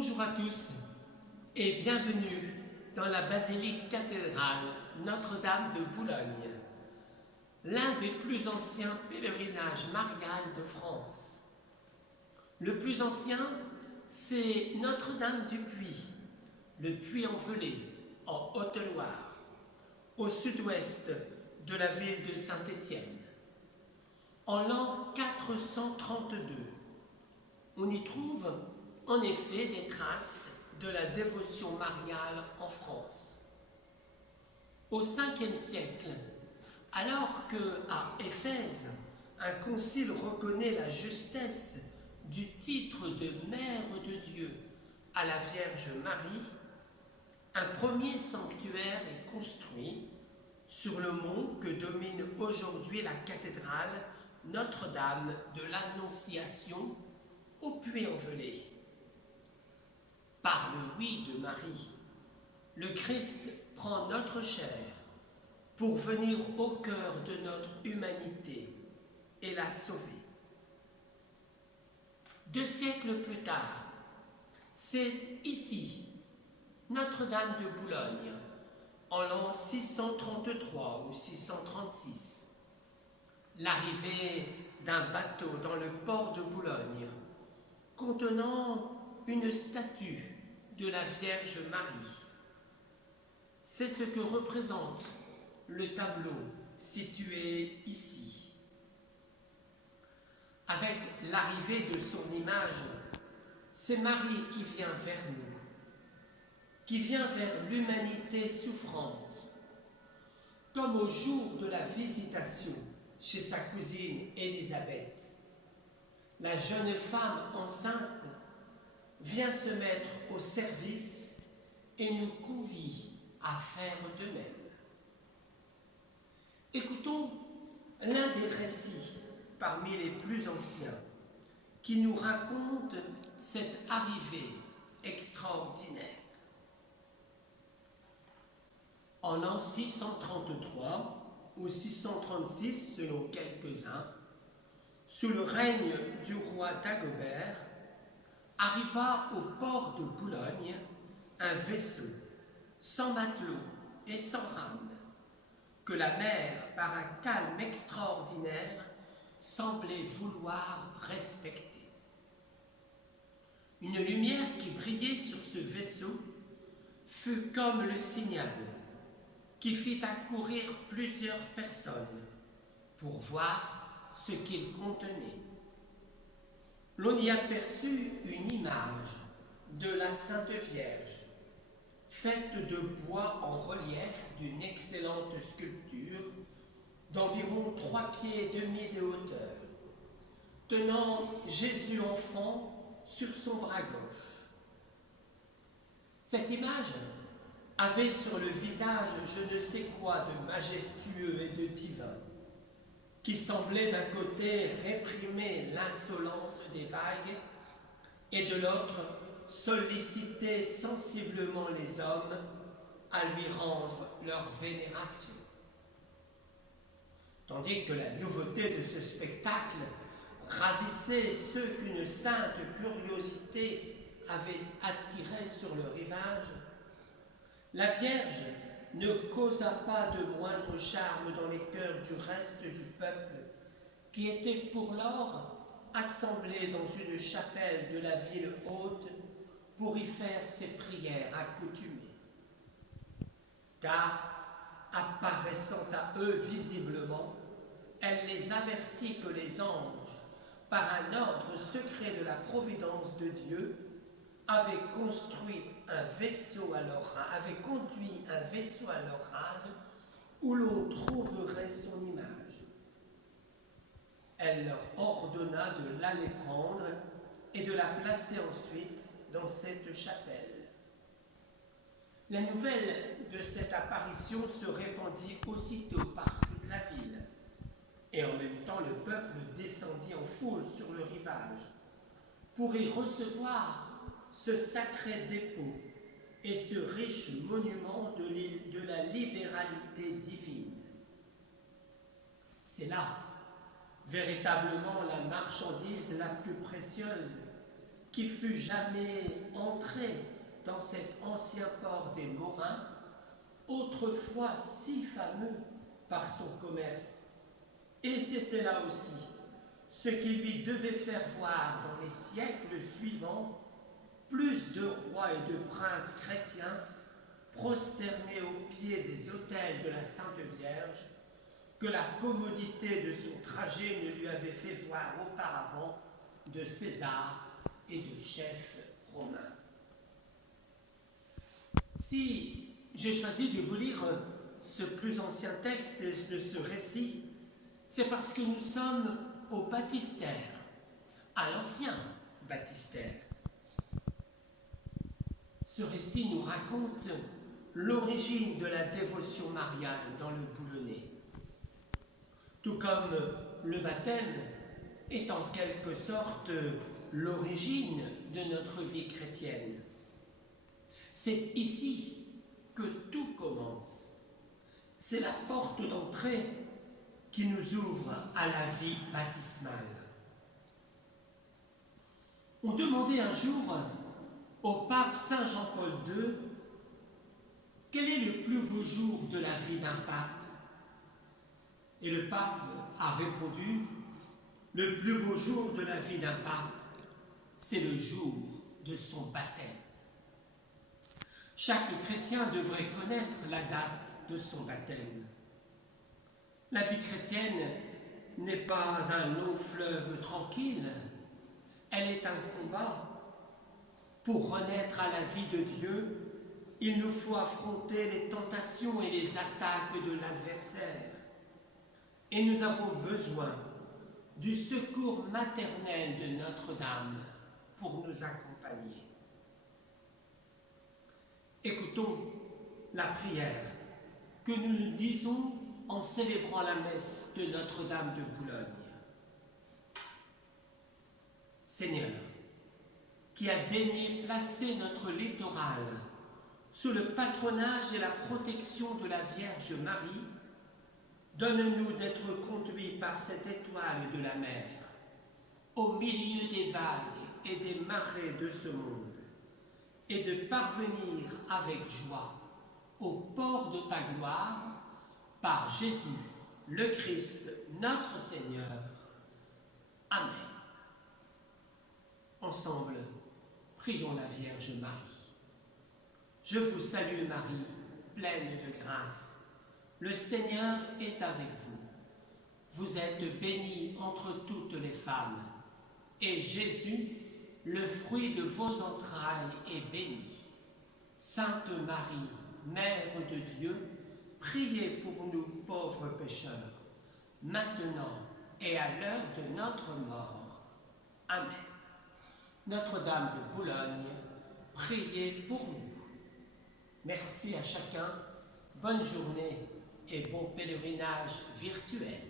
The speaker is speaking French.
Bonjour à tous et bienvenue dans la basilique cathédrale Notre-Dame de Boulogne, l'un des plus anciens pèlerinages mariales de France. Le plus ancien, c'est Notre-Dame du Puy, le Puy-en-Velay, en Haute-Loire, au sud-ouest de la ville de Saint-Étienne. En l'an 432, on y trouve en effet des traces de la dévotion mariale en France. Au 5e siècle, alors qu'à Éphèse, un concile reconnaît la justesse du titre de Mère de Dieu à la Vierge Marie, un premier sanctuaire est construit sur le mont que domine aujourd'hui la cathédrale Notre-Dame de l'Annonciation au Puy-en-Velay. Par le oui de Marie, le Christ prend notre chair pour venir au cœur de notre humanité et la sauver. 2 siècles plus tard, c'est ici, Notre-Dame de Boulogne, en l'an 633 ou 636, l'arrivée d'un bateau dans le port de Boulogne contenant une statue de la Vierge Marie. C'est ce que représente le tableau situé ici. Avec l'arrivée de son image, c'est Marie qui vient vers nous, qui vient vers l'humanité souffrante, comme au jour de la visitation chez sa cousine Élisabeth. La jeune femme enceinte vient se mettre au service et nous convie à faire de même. Écoutons l'un des récits parmi les plus anciens qui nous raconte cette arrivée extraordinaire. En l'an 633 ou 636 selon quelques-uns, sous le règne du roi Dagobert, arriva au port de Boulogne un vaisseau sans matelot et sans rame, que la mer, par un calme extraordinaire, semblait vouloir respecter. Une lumière qui brillait sur ce vaisseau fut comme le signal qui fit accourir plusieurs personnes pour voir ce qu'il contenait. L'on y aperçut une image de la Sainte Vierge, faite de bois en relief d'une excellente sculpture d'environ 3 pieds et demi de hauteur, tenant Jésus enfant sur son bras gauche. Cette image avait sur le visage je ne sais quoi de majestueux et de divin, qui semblait d'un côté réprimer l'insolence des vagues et de l'autre solliciter sensiblement les hommes à lui rendre leur vénération. Tandis que la nouveauté de ce spectacle ravissait ceux qu'une sainte curiosité avait attirés sur le rivage, la Vierge ne causa pas de moindre charme dans les cœurs du reste du peuple qui était pour lors assemblé dans une chapelle de la ville haute pour y faire ses prières accoutumées. Car, apparaissant à eux visiblement, elle les avertit que les anges, par un ordre secret de la providence de Dieu, avaient conduit un vaisseau à leur rade où l'on trouverait son image. Elle leur ordonna de l'aller prendre et de la placer ensuite dans cette chapelle. La nouvelle de cette apparition se répandit aussitôt par toute la ville, et en même temps le peuple descendit en foule sur le rivage pour y recevoir ce sacré dépôt et ce riche monument de la libéralité divine. C'est là véritablement la marchandise la plus précieuse qui fût jamais entré dans cet ancien port des Morins, autrefois si fameux par son commerce. Et c'était là aussi ce qui lui devait faire voir dans les siècles suivants plus de rois et de princes chrétiens prosternés aux pieds des autels de la Sainte Vierge que la commodité de son trajet ne lui avait fait voir auparavant de César et de chefs romains. Si j'ai choisi de vous lire ce plus ancien texte de ce récit, c'est parce que nous sommes au baptistère, à l'ancien baptistère. Ce récit nous raconte l'origine de la dévotion mariale dans le Boulonnais. Tout comme le baptême est en quelque sorte l'origine de notre vie chrétienne. C'est ici que tout commence. C'est la porte d'entrée qui nous ouvre à la vie baptismale. On demandait un jour au pape Saint Jean-Paul II quel est le plus beau jour de la vie d'un pape. Et le pape a répondu, le plus beau jour de la vie d'un pape, c'est le jour de son baptême. Chaque chrétien devrait connaître la date de son baptême. La vie chrétienne n'est pas un long fleuve tranquille, elle est un combat. Pour renaître à la vie de Dieu, il nous faut affronter les tentations et les attaques de l'adversaire. Et nous avons besoin du secours maternel de Notre-Dame pour nous accompagner. Écoutons la prière que nous disons en célébrant la messe de Notre-Dame de Boulogne. Seigneur, qui a daigné placer notre littoral sous le patronage et la protection de la Vierge Marie, donne-nous d'être conduits par cette étoile de la mer, au milieu des vagues et des marées de ce monde, et de parvenir avec joie au port de ta gloire, par Jésus, le Christ, notre Seigneur. Amen. Ensemble, prions la Vierge Marie. Je vous salue Marie, pleine de grâce. Le Seigneur est avec vous. Vous êtes bénie entre toutes les femmes, et Jésus, le fruit de vos entrailles, est béni. Sainte Marie, Mère de Dieu, priez pour nous pauvres pécheurs, maintenant et à l'heure de notre mort. Amen. Notre-Dame de Boulogne, priez pour nous. Merci à chacun, bonne journée et bon pèlerinage virtuel.